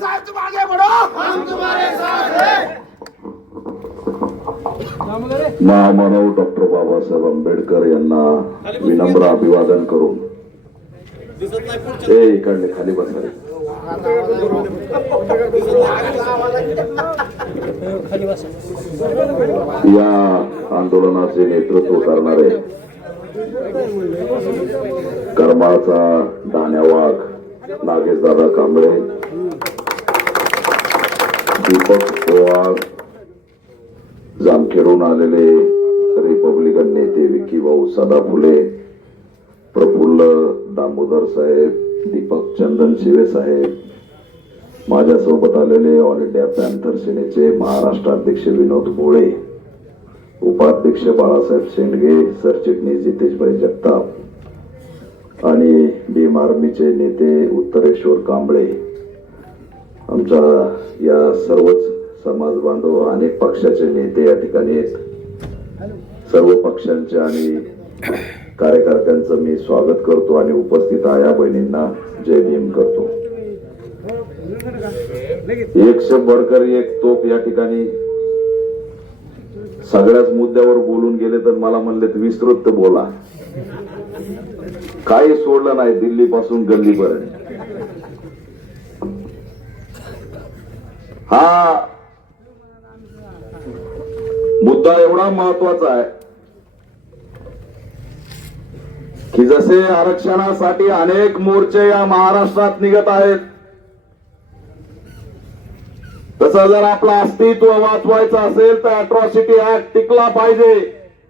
साथ तुम आगे बढ़ो हम तुम्हारे साथ हैं। महामानव डॉक्टर बाबासाहेब आंबेडकर यांना विनम्र अभिवादन करून हे इकडले खाली बसाले या आंदोलनाचे नेतृत्व करणारे कर्माचा धान्या वाघ नागेशदादा कांबळे दीपक पवार जामखेडून आलेले रिपब्लिकन नेते विकी भाऊ सदा फुले प्रफुल्ल दामोदर साहेब दीपक चंदन शिवे साहेब माझ्यासोबत आलेले ऑल इंडिया पॅन्थर सेनेचे महाराष्ट्र अध्यक्ष विनोद भोळे उपाध्यक्ष बाळासाहेब शेंडगे सरचिटणीस जितेशभाई जगताप आणि भीम आर्मीचे नेते उत्तरेश्वर कांबळे. आमच्या या सर्वच समाज बांधव अनेक पक्षाचे नेते या ठिकाणी आहेत. सर्व पक्षांचे आणि कार्यकर्त्यांचं मी स्वागत करतो आणि उपस्थित आया बहिणींना. जय भीम करतो. एक शंभरकर एक तोप या ठिकाणी. सगळ्याच मुद्द्यावर बोलून गेले तर मला म्हणले विस्तृत बोला. काही सोडलं नाही दिल्ली पासून गल्लीपर्यंत. हा. मुद्दा एवढा महत्त्वाचा आहे की जसे आरक्षणासाठी अनेक मोर्चे या महाराष्ट्रात निघत आहेत तसं जर आपलं अस्तित्व वाचवायचं असेल तर अॅट्रॉसिटी ऍक्ट टिकला पाहिजे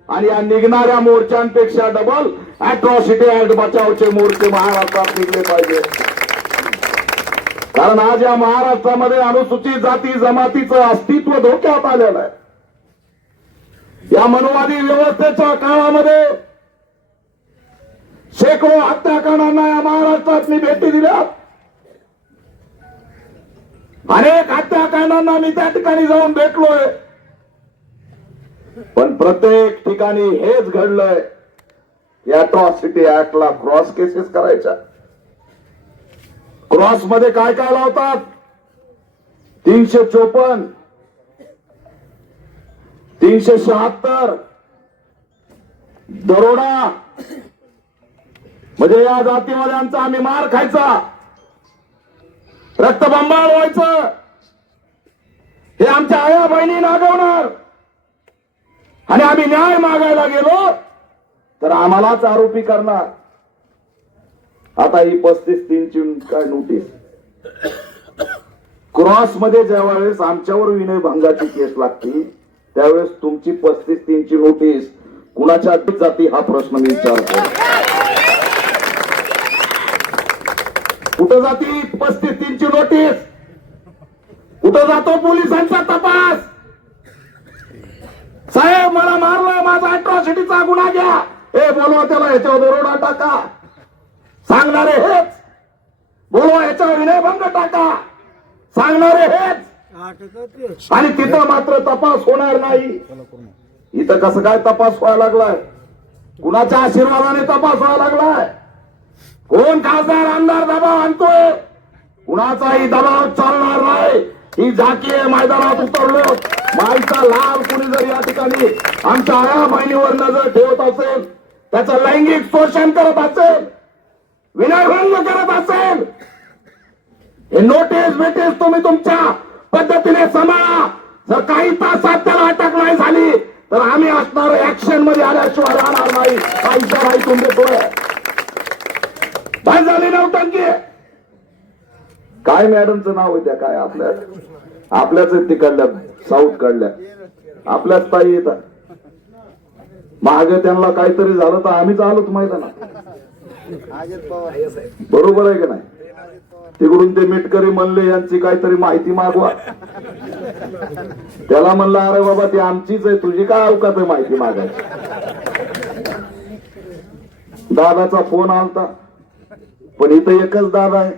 आणि या निघणाऱ्या मोर्चांपेक्षा डबल अट्रॉसिटी ऍक्ट बचावचे मोर्चे महाराष्ट्रात निघले पाहिजे. कारण आज या महाराष्ट्रामध्ये अनुसूचित जाती जमातीचं अस्तित्व धोक्यात आलेलं आहे. या मनुवादी व्यवस्थेच्या काळामध्ये शेकडो हत्याकांडांना या महाराष्ट्रात मी भेटी दिल्या. अनेक हत्याकांडांना मी त्या ठिकाणी जाऊन भेटलोय. पण प्रत्येक ठिकाणी हेच घडलंय. या अट्रॉसिटी ऍक्टला क्रॉस केसेस करायच्या. क्रॉसमध्ये काय काय लावतात? तीनशे चोपन्न तीनशे शहात्तर दरोडा. म्हणजे या जातीवाल्यांचा आम्ही मार खायचा. रक्तबंबाळ व्हायचं. हे आमच्या आया बहिणी नागवणार. आणि आम्ही न्याय मागायला गेलो तर आम्हालाच आरोपी करणार. आता ही पस्तीस तीनची काय नोटीस क्रॉसमध्ये ज्या वेळेस आमच्यावर विनय भंगाची केस लागती त्यावेळेस तुमची पस्तीस तीनची नोटीस कुणाच्या अड्डीत जाती हा प्रश्न मी विचारतो कुठं जाती पस्तीस तीनची नोटीस कुठं जातो पोलिसांचा तपास? साहेब मला मारलं माझा अट्रॉसिटीचा गुन्हा घ्या. हे बोलवा त्याला ह्याच्यावर दरोडा टाका. सांगणारे हेच. बोलवा ह्याच्यावर विनयभंग टाका. सांगणारे हेच. आणि तिथं मात्र तपास होणार नाही. इथं कसं काय तपास व्हायला लागलाय? कुणाच्या आशीर्वादाने तपास व्हायला लागलाय? कोण खासदार आमदार दबाव आणतोय? कुणाचाही दबाव चालणार नाही. ही झाकी मैदानात उतरलो. माईचा लाभ कुणी जर या ठिकाणी आमच्या आया बहिणीवर नजर ठेवत असेल त्याचं लैंगिक शोषण करत असेल विनयभंग करत असेल. हे नोटीस बिटीस तुम्ही तुमच्या पद्धतीने सांभाळा. जर काही तासात त्याला अटक नाही झाली तर आम्ही असणार ऍक्शनमध्ये आल्याशिवाय राहणार नाही. हा इशारा ऐकून देतोय काय झाली नवटंकी काय मॅडमचं नाव आहे त्या काय आपल्या? आपल्याच आहेत तिकडल्या साऊथ कडल्या. आपल्याच ताई येतात मागे त्यांना काहीतरी झालं तर आम्हीच आलोच मैदानात. बरोबर आहे का नाही? तिकडून ते मिटकरी म्हणले यांची काहीतरी माहिती मागवा. त्याला म्हणलं अरे बाबा ती आमचीच आहे तुझी काय अवकात आहे माहिती मागायची? दादाचा फोन आलता. पण इथं एकच दादा आहे.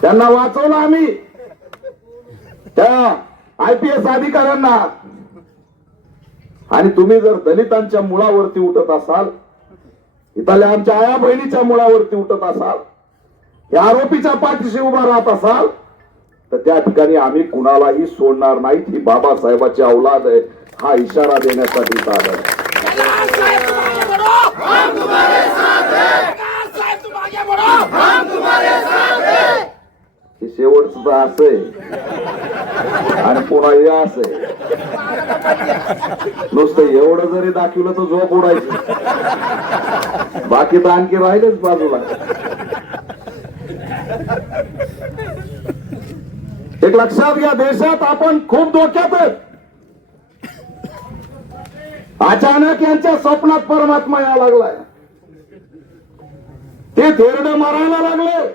त्यांना वाचवलं आम्ही. त्या आय पी एस अधिकाऱ्यांना. आणि तुम्ही जर दलितांच्या मुळावरती उठत असाल इथल्या आमच्या आया बहिणीच्या मुळावरती उठत असाल या आरोपीच्या पाठीशी उभा राहत असाल तर त्या ठिकाणी आम्ही कुणालाही सोडणार नाहीत. ही बाबासाहेबाची अवलाद आहे. हा इशारा देण्यासाठी आलं आहे. शेवट सुद्धा असं आहे. आणि पुन्हा हे असं आहे. नुसतं एवढं जरी दाखवलं तर झोप उडायची. बाकी तर आणखी राहिलेच बाजूला. एक लक्षात घ्या देशात आपण खूप धोक्यात अचानक यांच्या स्वप्नात परमात्मा या लागलाय. ते थेरड मारायला लागले.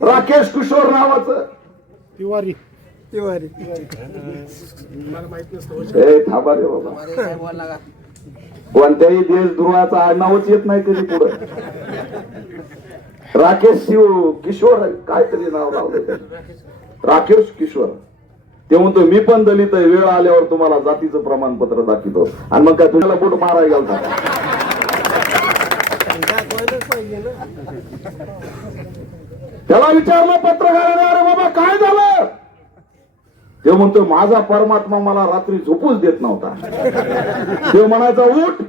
राकेश किशोर नावाचं. तिवारी. तिवारी. ए थांबा रे बाबा. कोणत्याही देशद्रोहाचा आडनावच येत नाही कधी पुढे. राकेश शिव किशोर आहे, काहीतरी नाव लावलं राकेश किशोर. ते म्हणतो मी पण दलित आहे वेळ आल्यावर तुम्हाला जातीचं प्रमाणपत्र दाखवतो. आणि मग काय तुम्हाला बोट मारायला गेलता त्याला विचारलं पत्रकाराने अरे बाबा काय झालं? ते म्हणतो माझा परमात्मा मला रात्री झोपूच देत नव्हता. देव म्हणायचा उठ.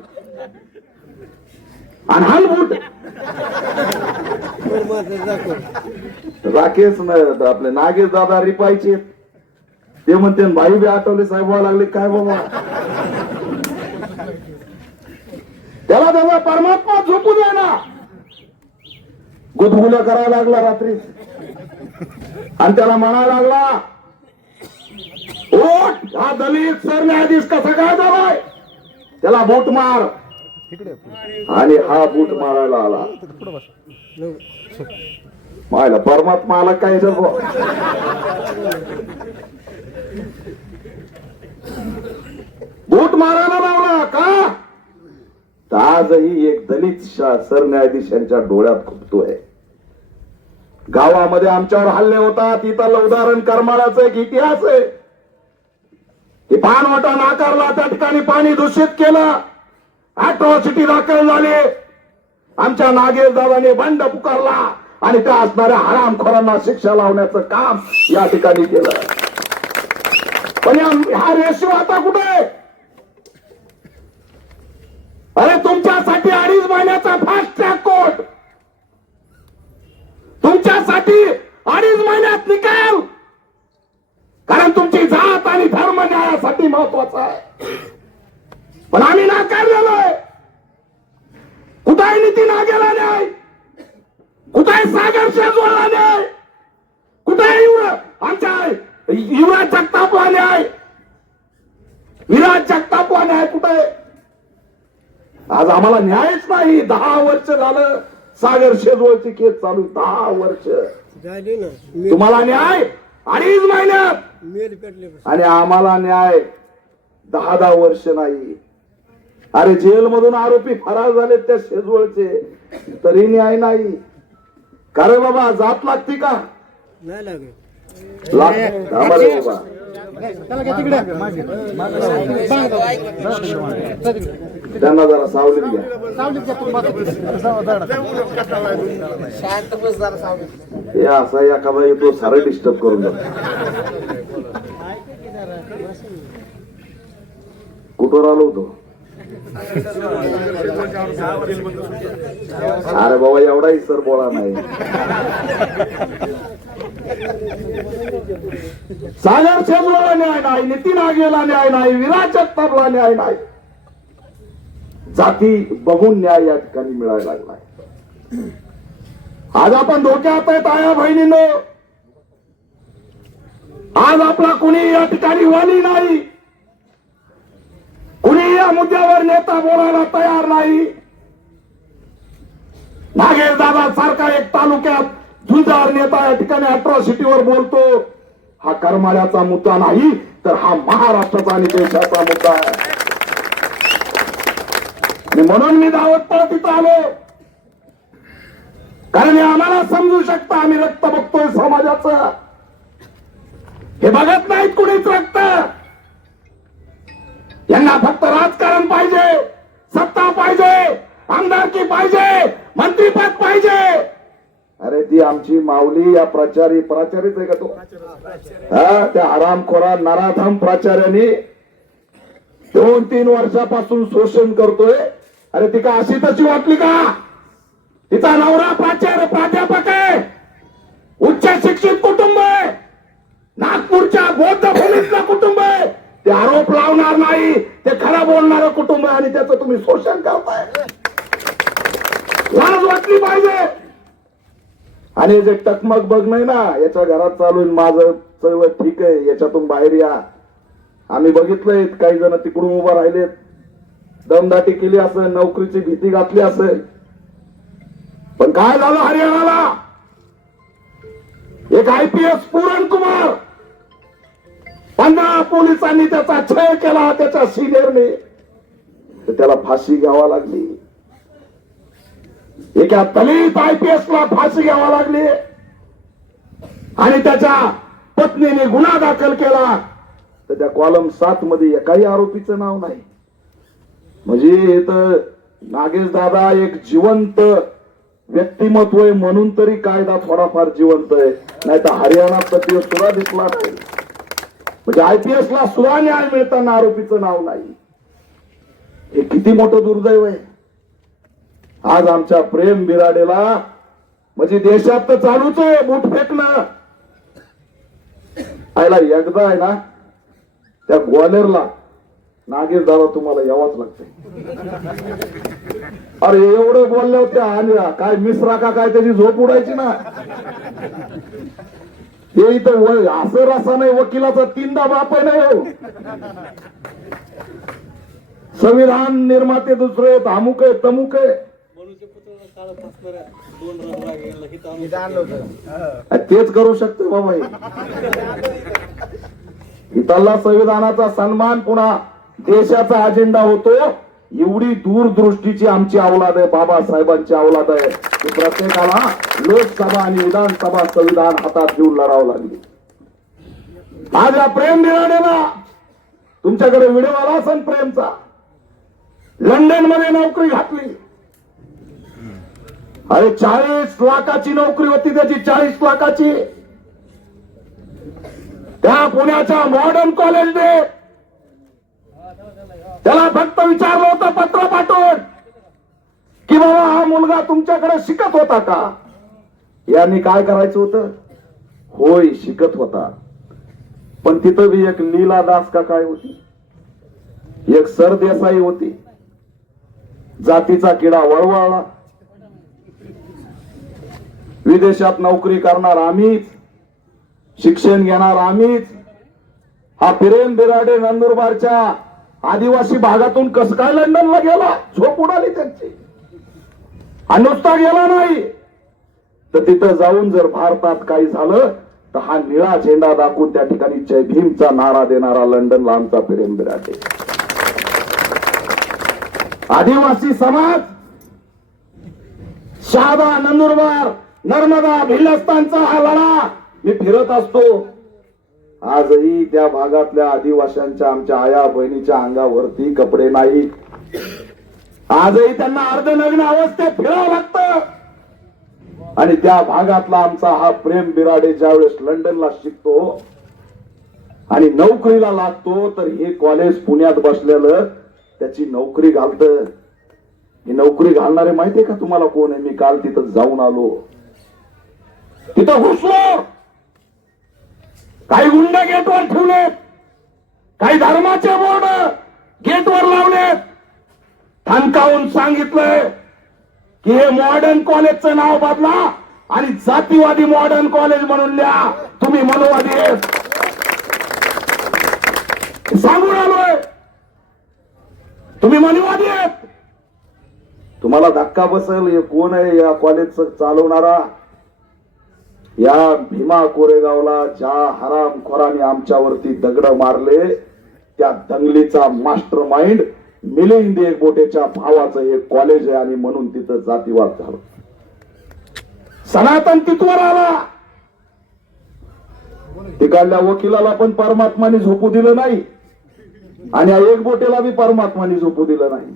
आणि हाल उठ. राकेश न आपले नागेश दादा रिपायचे. ते म्हणते बाई बी आठवले साहेब लागले. काय बाबा? त्याला दादा परमात्मा झोपू दे ना. गुदगुल्या करायला लागला रात्री. आणि त्याला म्हणायला लागला ओट हा दलित सरन्यायाधीश कसा काय झालाय? त्याला बूट मार. आणि हा बूट मारायला आला. मायला परमात्मा आला काय बूट मारायला लावला का? आजही एक दलित शा- सरन्यायाधीशांच्या डोळ्यात खुपतोय. गावामध्ये आमच्यावर हल्ले होतात. इथलं उदाहरण करमाळ्याचा एक इतिहास आहे. की पानवटा नाकारला त्या ठिकाणी पाणी दूषित केलं. अॅट्रॉसिटी दाखल झाली. आमच्या नागेश दादाने बंड पुकारला आणि त्या असणाऱ्या हरामखोरांना शिक्षा लावण्याचं काम या ठिकाणी केलं. पण या- हा रेशो आता कुठे? अरे तुमच्यासाठी अडीच महिन्याचा फास्ट ट्रॅक कोर्ट तुमच्यासाठी अडीच महिन्यात निकाल. कारण तुमची जात आणि न्यायासाठी महत्त्वाचा आहे. पण आम्ही नाकारलेलो आहे कुठे नितीन आगेला न्याय कुठे सागर शेजवळला न्याय कुठे आमच्या युवराज जगतापला न्याय विराज जगतापला न्याय कुठे? आज आम्हाला न्यायच नाही. दहा वर्ष झालं सागर शेजवळची केस चालू. दहा वर्ष. तुम्हाला न्याय? अडीच महिन्यात आणि आम्हाला न्याय. दहा दहा वर्ष नाही. अरे जेलमधून आरोपी फरार झाले त्या शेजवळचे. तरी न्याय नाही. का रे बाबा? जात लागते का? नाही लागेल लाग- थांबा रे बाबा. त्यांना जरा सावलीत घ्या. हे असा एखादा येतो सारं डिस्टर्ब करून जातो. कुठवर आलो होतो? अरे बाबा एवढाही सर बोला नाही. सागर शेजवाला न्याय नाही नितीन आगेला न्याय नाही विराज जगतापला न्याय नाही. जाती बघून न्याय या ठिकाणी मिळायला लागलाय. आज आपण धोक्यात आहेत आया बहिणीनो. आज आपला कुणी या ठिकाणी वाली नाही. कुणी या मुद्द्यावर नेता बोलायला तयार नाही. नागेश दादा सारखा एक तालुक्यात जुजार नेता या ठिकाणी अट्रॉसिटीवर बोलतो. हा करमाळ्याचा मुद्दा नाही तर हा महाराष्ट्राचा आणि देशाचा मुद्दा आहे. म्हणून मी दावत तिथं आलो. कारण आम्हाला समजू शकतं आम्ही रक्त बघतोय समाजाचं. हे बघत नाहीत कुणीच रक्त. यांना फक्त राजकारण पाहिजे सत्ता पाहिजे आमदारकी पाहिजे मंत्रीपद पाहिजे. अरे ती आमची माऊली या प्राचारी प्राचारीच आहे का तो? हा त्या आरामखोरा नाराधाम प्राचार्याने दोन तीन वर्षापासून शोषण करतोय. अरे ती का अशी तशी वाटली का? तिचा नवरा प्राचार्य प्राध्यापक आहे. उच्च शिक्षित कुटुंब आहे. नागपूरच्या बौद्ध पोलीसचं कुटुंब आहे. ते आरोप लावणार नाही ते खरं बोलणारं कुटुंब आहे आणि त्याचं तुम्ही शोषण करताय. लाज वाटली पाहिजे. आणि जे टकमक बघ नाही ना याच्या घरात चालू आहे, माझं चळवळ ठीक आहे याच्यातून बाहेर या. आम्ही बघितलंय काही जण तिकडून उभा राहिलेत. दमदाटी केली असेल नोकरीची भीती घातली असेल. पण काय झालं हरियाणाला? एक I P S Puran Kumar. पंधरा पोलिसांनी त्याचा छळ केला त्याच्या सिनियरने. तर त्याला फाशी घ्यावा लागली. एका दलित आय पी एस ला फाशी घ्यावा लागली. आणि त्याच्या पत्नीने गुन्हा दाखल केला. तर त्या कॉलम सात मध्ये एकाही आरोपीचं नाव नाही. म्हणजे हे तर नागेश दादा एक जिवंत व्यक्तिमत्व आहे म्हणून तरी कायदा थोडाफार जिवंत आहे. नाही तर हरियाणात तर ते सुद्धा दिसला नाही म्हणजे आयपीएस ला सुद्धा न्याय मिळताना आरोपीचं नाव नाही. हे किती मोठं दुर्दैव आहे. आज आमच्या प्रेम बिराडेला म्हणजे देशात तर चालूच आहे बूट फेकणं. आयला एकदा आहे ना त्या ग्वालेरला नागेश दादा तुम्हाला यावाच लागते अरे एवढं बोलले होते आणि काय मिसरा का काय त्याची झोप उडायची ना. ते इथं असं रसा नाही वकिलाचा तीनदा बाप आहे नाही हो. संविधान निर्माते दुसरे आहेत, अमुक आहे तमुक आहे. तेच करू शकतो बाबा इथला संविधानाचा सन्मान पुन्हा देशाचा अजेंडा होतो. एवढी दूरदृष्टीची आमची अवलाद आहे बाबासाहेबांची अवलाद आहे. की प्रत्येकाला लोकसभा आणि विधानसभा संविधान हातात घेऊन लढावं लागली. आज या प्रेम ना तुमच्याकडे व्हिडिओ आला असेल प्रेमचा. लंडनमध्ये नोकरी घातली. अरे चाळीस लाखाची नोकरी होती त्याची चाळीस लाखाची. त्या पुण्याच्या मॉडर्न कॉलेजने त्याला फक्त विचारलं होतं पत्र पाठवून की बाबा हा मुलगा तुमच्याकडे शिकत होता का? यांनी काय करायचं होतं? होय शिकत होता. पण तिथं बी एक लीला दास का काय होती? एक सरदेसाई होती. जातीचा किडा वळवळला. विदेशात नोकरी करणार आम्हीच शिक्षण घेणार आम्हीच. हा प्रेम बिराडे नंदुरबारच्या आदिवासी भागातून कस काय लंडनला गेला? झोप उडाली त्यांची. आणि नुसता गेला नाही. तर तिथं जाऊन जर भारतात काही झालं तर हा निळा झेंडा दाखवून त्या ठिकाणी जय भीमचा नारा देणारा लंडनला आमचा प्रेम बिराडे. आदिवासी समाज शहादा नंदुरबार. नर्मदा भिल्लस्तानचा हा लढा. मी फिरत असतो. आजही त्या भागातल्या आदिवाशांच्या आमच्या आया बहिणीच्या अंगावरती कपडे नाही. आजही त्यांना अर्धनग्न अवस्थेत फिरावं लागतं. आणि त्या भागातला आमचा हा प्रेम बिराडे ज्यावेळेस लंडनला शिकतो आणि नोकरीला लागतो तर हे कॉलेज पुण्यात बसलेलं त्याची नोकरी घालत. ही नोकरी घालणारे माहितीये का तुम्हाला कोण आहे? मी काल तिथं जाऊन आलो. तिथं घुसलो. काही गुंड गेटवर ठेवलेत. काही धर्माचे बोर्ड गेटवर लावलेत. ठणकावून सांगितलंय की हे मॉडर्न कॉलेजचं नाव बदला आणि जातीवादी मॉडर्न कॉलेज म्हणून लिहा तुम्ही मनोवादी सांगून आलोय. तुम्ही मनोवादी आहेत. तुम्हाला धक्का बसेल हे कोण आहे या कॉलेजचं चालवणारा? या भीमा कोरेगावला ज्या हराम खोराने आमच्यावरती दगड मारले त्या दंगलीचा मास्टर माइंड मिलिंद एकबोटेच्या भावाचं हे कॉलेज आहे आणि म्हणून तिथं जातीवाद झाला. सनातन तिथवर आला. तिकडल्या वकिलाला पण परमात्माने झोपू दिलं नाही. आणि या एकबोटेला बी परमात्माने झोपू दिलं नाही.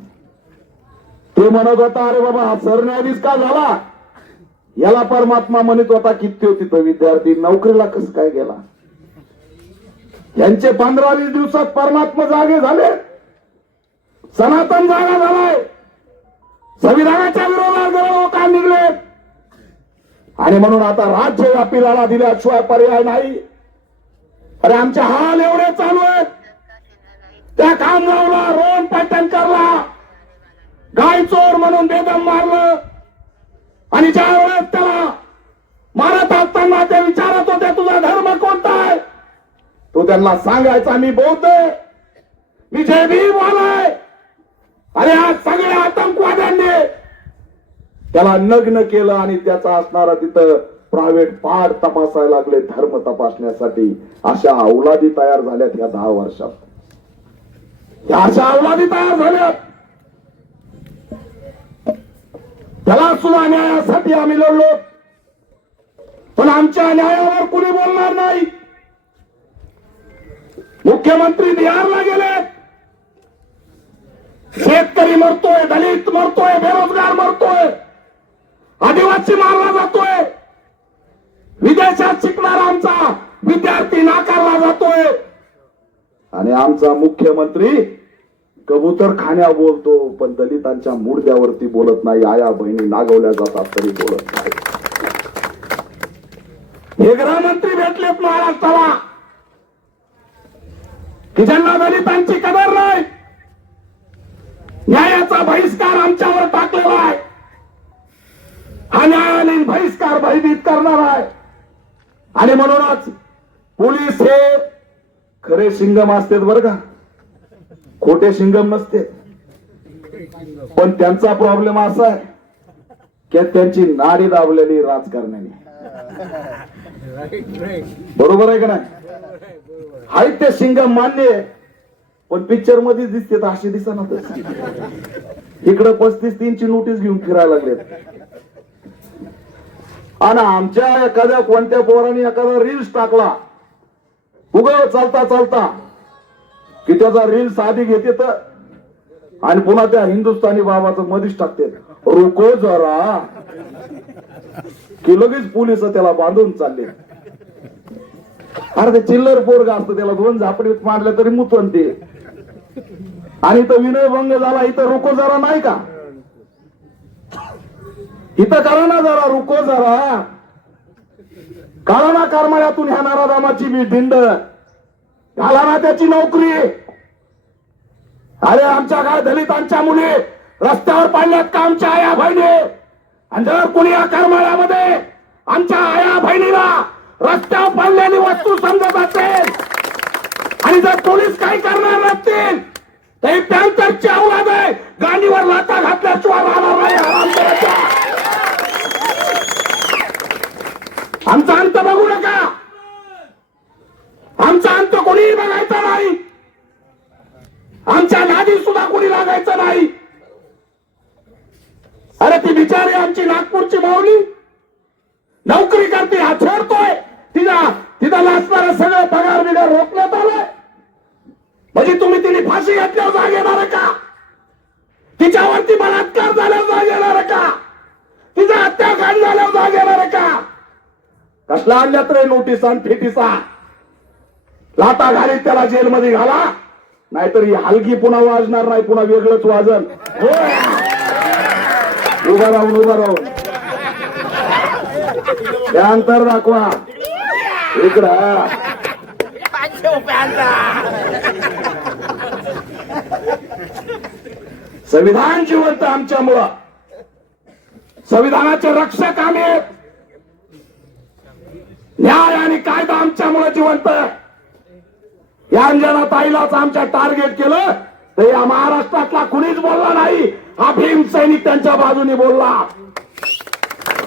ते म्हणत होता अरे बाबा हा सरन्यायाधीश का झाला? याला परमात्मा म्हणत होता किती होती तो विद्यार्थी. नोकरीला कसं काय गेला? यांचे पंधरा वीस दिवसात परमात्मा जागे झाले. सनातन जागा झालाय. संविधानाच्या विरोधात जरा लोक निघले. आणि म्हणून आता राज्यव्यापी लढा दिल्याशिवाय पर्याय नाही. अरे आमचे हाल एवढे चालू आहेत. त्या खामगावला रोहन पाटणकरला गाय चोर म्हणून बेदम मारलं. आणि ज्या वेळेस मारत असताना ते विचारत होते तुझा धर्म कोणता आहे? तो त्यांना सांगायचा मी बौद्ध आहे. मी जय भीम वालाय अरे आज सगळ्या आतंकवाद्यांनी त्याला नग्न केलं आणि त्याचा असणारा तिथं प्रायव्हेट पार्ट तपासायला लागले धर्म तपासण्यासाठी. अशा अवलादी तयार झाल्यात या दहा वर्षात. अशा अवलादी तयार झाल्यात. त्याला सुद्धा न्यायासाठी आम्ही लढलो. पण आमच्या न्यायावर कुणी बोलणार नाही. मुख्यमंत्री बिहारला गेले. शेतकरी मरतोय दलित मरतोय बेरोजगार मरतोय. आदिवासी मारला जातोय. विदेशात शिकणारा आमचा विद्यार्थी नाकारला जातोय. आणि आमचा मुख्यमंत्री कबूतर खाण्या बोलतो पण दलितांच्या मुडद्यावरती बोलत नाही आया बहिणी नागवल्या जातात तरी बोलत नाही. हे गृहमंत्री भेटलेत महाराष्ट्राला की ज्यांना दलितांची कदर नाही न्यायाचा बहिष्कार आमच्यावर टाकलेला आहे. हा न्यायालयीन बहिष्कार भयभीत करणार आहे. आणि म्हणूनच पोलीस हे खरे शिंगम असतात बरं का? खोटे शिंगम नसते. पण त्यांचा प्रॉब्लेम असा आहे की त्यांची नाडी दाबलेली राजकारण्याने बरोबर आहे का नाही? आहेत ते सिंगम मान्य आहे पण पिक्चरमध्ये दिसते तर असे दिसना इकडं पस्तीस तीनची नोटीस घेऊन फिरायला लागलेत. आणि आमच्या एखाद्या कोणत्या पोराने एखादा रील्स टाकला उग चालता चालता की त्याचा रील्स आधी घेते तर आणि पुन्हा त्या हिंदुस्थानी बाबाचं मधीच टाकते. रुको जरा की लगेच पोलीस त्याला बांधून चालले. अरे ते चिल्लर पोरग असतं त्याला दोन झापडीत मारल्या तरी मुतवण ते. आणि इथं विनय भंग झाला इथं रुको जरा नाही का? इथं करा ना जरा रुको जरा. काढा ना करमाळ्यातून ह्या नारादामाची मी भिंड घाला ना त्याची नोकरी. अरे आमच्या काय दलितांच्या मुली रस्त्यावर पाडल्यात का आमच्या आया बहिणी? आणि जर कुणी या करमाळ्यामध्ये आमच्या आया बहिणीला रस्त्यावर पाडलेली वस्तू समजत असेल. आणि जर पोलीस काही करणार नसतील तर ही पॅन्थरची आहे. गाडीवर लाता घातल्याशिवाय राहणार नाही हरामखोराच्या. आमचा अंत बघू नका. आमचा अंत कोणीही बघायचा नाही. आमच्या नादी सुद्धा कोणी लागायचं नाही. अरे ती बिचारी आमची नागपूरची माऊली. नोकरी करते हा छोडतोय तिला तिला लाचणार सगळं पगार बिगार रोखण्यात आलंय. म्हणजे तुम्ही तिने फाशी घातल्यावर जाग येणार का? तिच्यावरती बलात्कार झाल्यावर जाग येणार का? तिचा हत्याकांड झाल्यावर जाग येणार का? कसला आणल्यात रे नोटीस आणि फेटीसा लाटा घालीत त्याला जेलमध्ये घाला. नाहीतर ही हलकी पुन्हा वाजणार नाही पुन्हा वेगळंच वाजन. उभा राहून उभा राहून. त्यानंतर दाखवा. इकडं. पाचशे रुपयांचा संविधान जिवंत आमच्यामुळं. संविधानाचे रक्षक आम्ही. न्याय आणि कायदा आमच्यामुळे जिवंत. या अंजना ताईलाच आमच्या टार्गेट केलं तर या महाराष्ट्रातला कुणीच बोलला नाही. हा भीम सैनिक त्यांच्या बाजूने बोलला.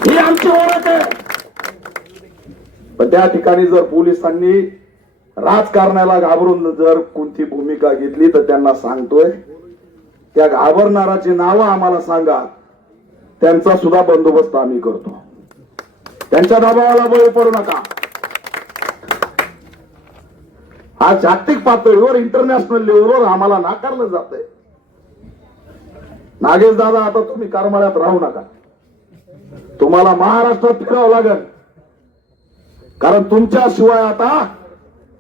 ही आमची ओळख आहे. पण त्या ठिकाणी जर पोलिसांनी राजकारणाला घाबरून जर कोणती भूमिका घेतली तर त्यांना सांगतोय. त्या घाबरणाराची नावं आम्हाला सांगा. त्यांचा सुद्धा बंदोबस्त आम्ही करतो. त्यांच्या दबावाला बळी पडू नका. आज जागतिक पातळीवर इंटरनॅशनल लेवलवर आम्हाला नाकारलं जात नागेश दादा आता तुम्ही करमाळ्यात राहू नका. तुम्हाला महाराष्ट्रात फिरावं लागेल. कारण तुमच्याशिवाय आता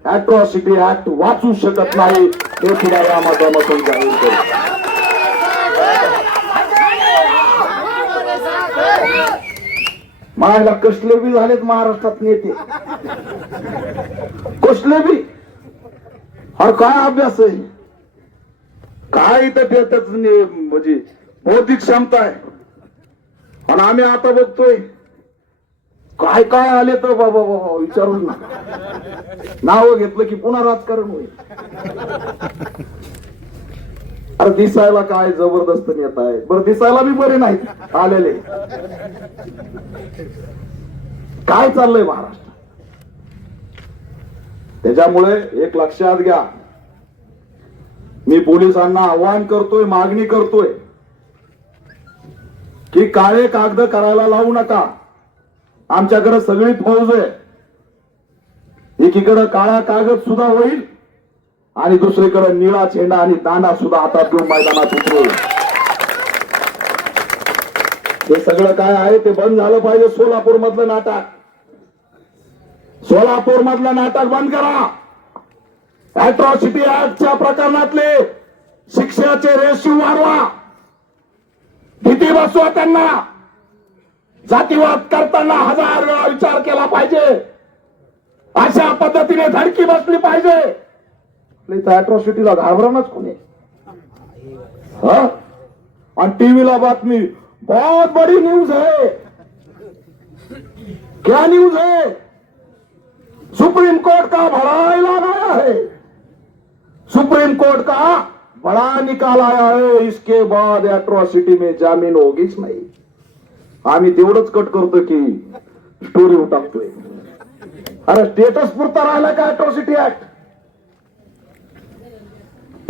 अॅट्रॉसिटी ऍक्ट वाचू शकत नाही. हे सुद्धा या माध्यमातून जाहीर करू. मायला कसले बी झालेत महाराष्ट्रात नेते. कसले बी. हा काय अभ्यास आहे? काय इथं त्याच म्हणजे बौद्धिक क्षमता आहे. आणि आम्ही आता बघतोय काय काय आले तर बाबा बाबा विचारून ना. नाव घेतलं की पुन्हा राजकारण होईल. अरे दिसायला काय जबरदस्त नेता आहे. बरं दिसायला बी बरे नाहीत आलेले. काय चाललंय महाराष्ट्र? त्याच्यामुळे एक लक्षात घ्या. मी पोलिसांना आवाहन करतोय मागणी करतोय की काळे कागद करायला लावू नका. आमच्याकडे सगळी फौज आहे. एकीकडे काळा कागद सुद्धा होईल आणि दुसरीकडे निळा चेंडा आणि दांडा सुद्धा हातात घेऊन मैदानात उतरवू हे सगळं काय आहे ते बंद झालं पाहिजे सोलापूर मधलं नाटक. सोलापूर मधलं नाटक बंद करा. अॅट्रॉसिटी ऍक्टच्या प्रकरणातले शिक्षाचे रेशू वाढवा. भीती बसवा त्यांना. जातीवाद करताना हजार वेळा विचार केला पाहिजे. अशा पद्धतीने धडकी बसली पाहिजे. अॅट्रॉसिटीला घाबरणच कोणी? आणि टीव्हीला बातमी बहुत बड़ी न्यूज है. क्या न्यूज है? सुप्रीम कोर्ट का बड़ा ऐलान आया है। सुप्रीम कोर्ट का बड़ा निकाल आया है। इसके बाद एट्रॉसिटी में जामीन होगीच नाही। आम्ही तेवढंच कट करतो की स्टोरी टाकतोय अरे स्टेटस पुरता राहिला का अट्रॉसिटी ऍक्ट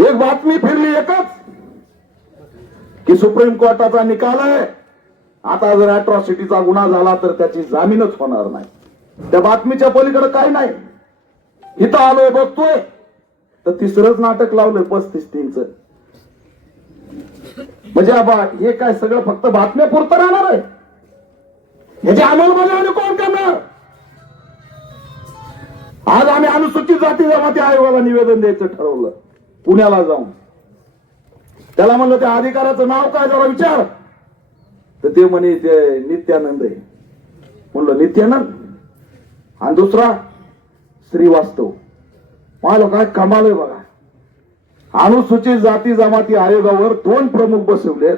एक बातमी फिरली एकच की सुप्रीम कोर्टाचा निकाल आहे. आता जर अट्रॉसिटीचा गुन्हा झाला तर त्याची जामीनच होणार नाही. त्या बातमीच्या पलीकडे काय नाही. इथं आलोय बघतोय. तर तिसरंच नाटक लावलंय पस्तीस तीनच. म्हणजे हे काय सगळं फक्त बातम्या पुरतं राहणार आहे? याची अंमलबजावणी कोण करणार? आज आम्ही अनुसूचित जाती जमाती आयोगाला निवेदन द्यायचं ठरवलं पुण्याला जाऊन. त्याला म्हणलं त्या अधिकाराचं नाव काय? जरा विचार. तर ते म्हणे ते नित्यानंद आहे. म्हणलं नित्यानंद? आणि दुसरा श्रीवास्तव. मला काय? कमाल आहे बघा. अनुसूचित जाती जमाती आयोगावर दोन प्रमुख बसवलेत.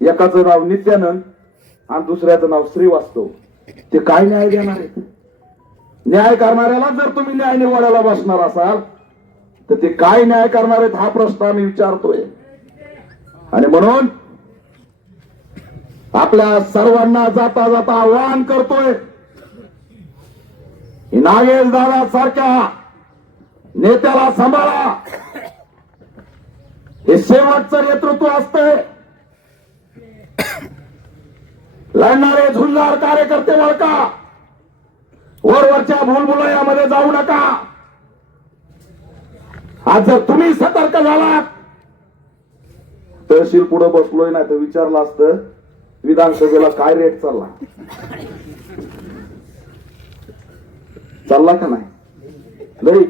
एकाचं नाव नित्यानंद आणि दुसऱ्याचं नाव श्रीवास्तव ते काय न्याय देणार आहेत न्याय करणाऱ्याला जर तुम्ही न्याय निवडायला बसणार असाल तर ते काय न्याय करणार आहेत हा प्रश्न आम्ही विचारतोय. आणि म्हणून आपल्या सर्वांना जाता जाता आवाहन करतोय नागेश दादा सारख्या नेत्याला सांभाळा. हे शेवटचं नेतृत्व असतंय. लढणारे झुंजार कार्यकर्ते वळका. वरवरच्या भूलभुलयामध्ये जाऊ नका. आज जर तुम्ही सतर्क झालात तहसील पुढे बसलोय ना तर विचारलं असतं विधानसभेला काय रेट चालला? चालला का नाही? लई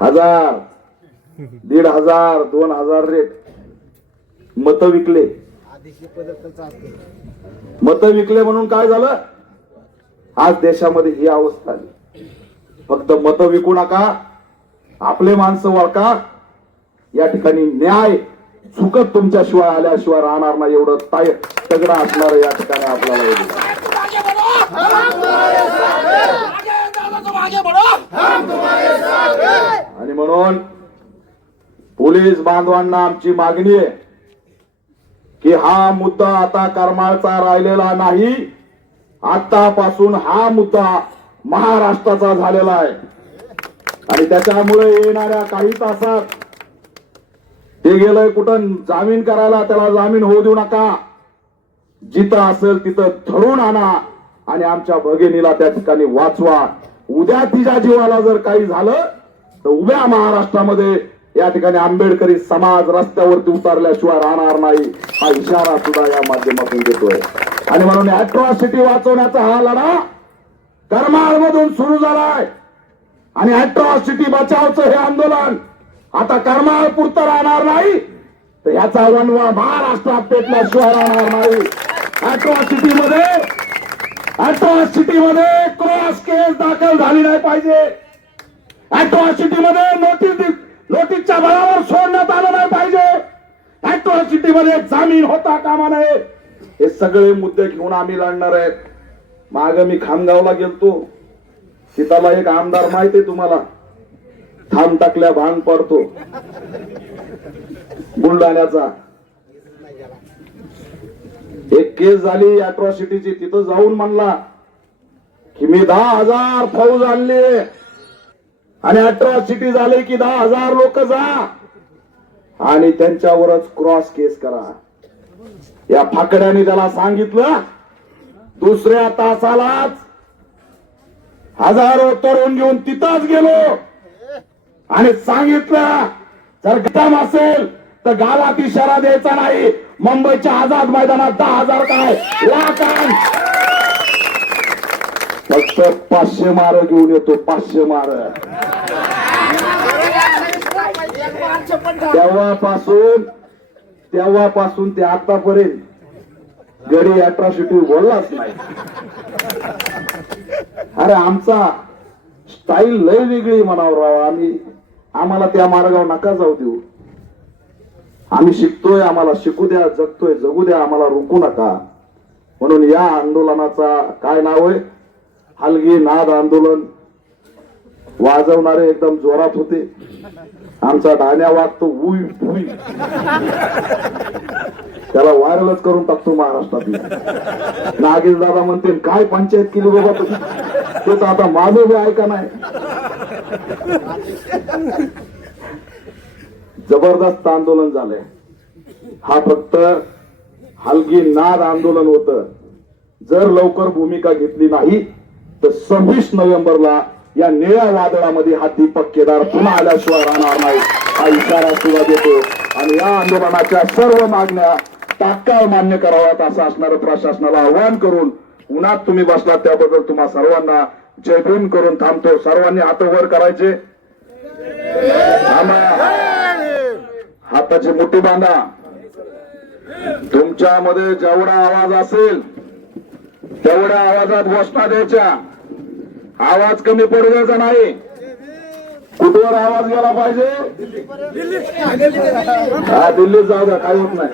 हजार. दीड हजार दोन हजार रेट मत विकले. मत विकले म्हणून काय झालं? आज देशामध्ये ही अवस्था आली. फक्त मत विकू नका. आपले माणसं वळका. या ठिकाणी न्याय चुकत तुमच्याशिवाय आल्याशिवाय राहणार नाही एवढं ताय तगडा असणार या ठिकाणी आपल्याला येईल. आगे बढ़ो हम तुम्हारे साथ हैं आगे दादा तुम आगे बढ़ो हम तुम्हारे साथ हैं आणि म्हणून पोलीस बांधवांना आमची मागणी आहे की हा मुद्दा आता करमाळचा राहिलेला नाही आतापासून हा मुद्दा महाराष्ट्राचा झालेला आहे. आणि त्याच्यामुळे येणाऱ्या काही तासात ते गेलंय कुठं? जामीन करायला त्याला जामीन होऊ देऊ नका. जिथं असेल तिथं धरून आणा आणि आमच्या भगिनीला त्या ठिकाणी वाचवा. उद्या तिच्या जीवाला जर काही झालं तर उभ्या महाराष्ट्रामध्ये या ठिकाणी आंबेडकरी समाज रस्त्यावरती उतरल्याशिवाय राहणार नाही हा इशारा सुद्धा या माध्यमातून देतोय. आणि म्हणून अॅट्रॉसिटी वाचवण्याचा हा लढा करमाळमधून सुरू झालाय. आणि अॅट्रॉसिटी बचावचं हे आंदोलन आता करमाळ पुरतं राहणार नाही तर याचा वनवा महाराष्ट्रात पेटल्याशिवाय राहणार नाही. अॅट्रॉसिटी मध्ये अॅट्रॉसिटी मध्ये क्रॉस केस दाखल झाली नाही पाहिजे. अॅट्रॉसिटी मध्ये नोटीस नोटीसच्या बळावर सोडण्यात आलं नाही पाहिजे. अॅट्रॉसिटी मध्ये जामीन होता कामा नये हे सगळे मुद्दे घेऊन आम्ही लढणार आहेत माग मी खामगावला गेलतो. तिथला एक आमदार माहिती आहे तुम्हाला. थांब टाकल्या भांग पडतो. बुलढाण्याचा. एक केस झाली अॅट्रॉसिटीची तिथं जाऊन म्हणला की मी दहा हजार फौज आणली आणि अट्रॉसिटी झाले की दहा हजार लोक जा. आणि त्यांच्यावरच क्रॉस केस करा. या फाकड्याने त्याला सांगितलं दुसऱ्या तासालाच हजारो तरुण घेऊन तिथंच गेलो. आणि सांगितलं जर गटम असेल तर गावात इशारा द्यायचा नाही. मुंबईच्या आझाद मैदानात दहा हजार काय? लाख तर पाचशे मार घेऊन येतो पाचशे मार. तेव्हापासून तेव्हापासून ते आतापर्यंत गडी अट्रॉसिटी बोललाच नाही. अरे आमचा स्टाईल लय वेगळी म्हणावं राव. आम्ही आम्हाला त्या मार्गावर नका जाऊ देऊ. आम्ही शिकतोय आम्हाला शिकू द्या जगतोय जगू द्या आम्हाला रोखू नका. म्हणून या आंदोलनाचा काय नाव आहे? हलगी नाद आंदोलन वाजवणारे एकदम जोरात होते. आमचा डाण्या वागतो उई उई त्याला व्हायरलच करून टाकतो महाराष्ट्रात नागेश दादा म्हणते काय पंचायत केली बाबा तुम्ही ते तर आता माझं बी ऐका नाही? जबरदस्त आंदोलन झालंय. हा फक्त हलगी नाद आंदोलन होत. जर लवकर भूमिका घेतली नाही तर सव्वीस नोव्हेंबरला या निळ्या वादळामध्ये हा दीपक केदार पुन्हा आल्याशिवाय राहणार नाही. हा इशारा सुद्धा देतो. आणि या आंदोलनाच्या सर्व मागण्या तात्काळ मान्य कराव्यात असं असणारं प्रशासनाला आवाहन करून उन्हात तुम्ही बसलात त्याबद्दल तुम्हा सर्वांना जय भीम करून थांबतो. सर्वांनी हात वर करायचे. हाताचे हाताची मुठी बांधा. तुमच्यामध्ये जेवढा आवाज असेल तेवढ्या आवाजात घोषणा द्यायच्या. आवाज कमी पडू नाही. कुठवर आवाज गेला पाहिजे? हा दिल्लीत जाऊ द्या काय होत नाही.